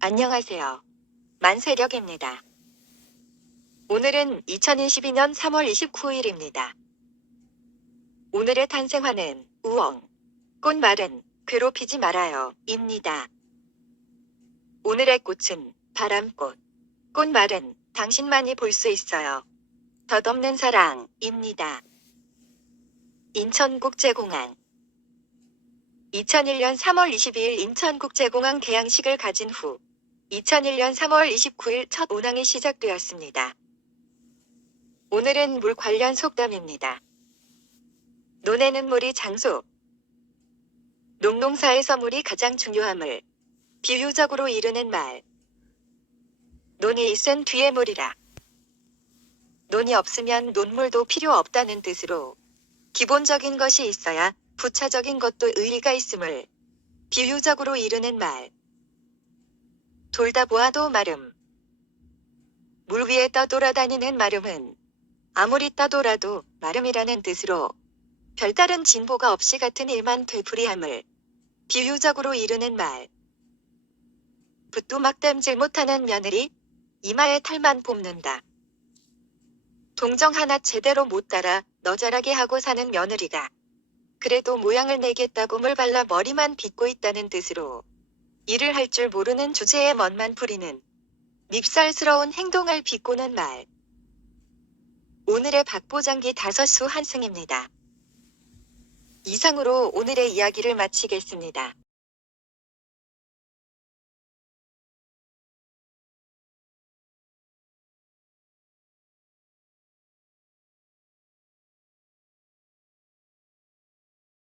안녕하세요. 만세력입니다. 오늘은 2022년 3월 29일입니다. 오늘의 탄생화는 우엉, 꽃말은 괴롭히지 말아요, 입니다. 오늘의 꽃은 바람꽃, 꽃말은 당신만이 볼 수 있어요. 덧없는 사랑입니다. 인천국제공항 2001년 3월 22일 인천국제공항 개항식을 가진 후 2001년 3월 29일 첫 운항이 시작되었습니다. 오늘은 물 관련 속담입니다. 논에는 물이 장소. 농농사에서 물이 가장 중요함을 비유적으로 이르는 말. 논이 있은 뒤에 물이라. 논이 없으면 논물도 필요 없다는 뜻으로 기본적인 것이 있어야 부차적인 것도 의리가 있음을 비유적으로 이르는 말. 돌다 보아도 마름. 물 위에 떠돌아다니는 마름은 아무리 떠돌아도 마름이라는 뜻으로 별다른 진보가 없이 같은 일만 되풀이함을 비유적으로 이르는 말. 붓도 막 땜질 못하는 며느리 이마에 탈만 뽑는다. 동정 하나 제대로 못 따라 너자라게 하고 사는 며느리가 그래도 모양을 내겠다고 물 발라 머리만 빗고 있다는 뜻으로 일을 할 줄 모르는 주제에 멋만 부리는 밉살스러운 행동을 비꼬는 말. 오늘의 박보장기 다섯 수 한승입니다. 이상으로 오늘의 이야기를 마치겠습니다.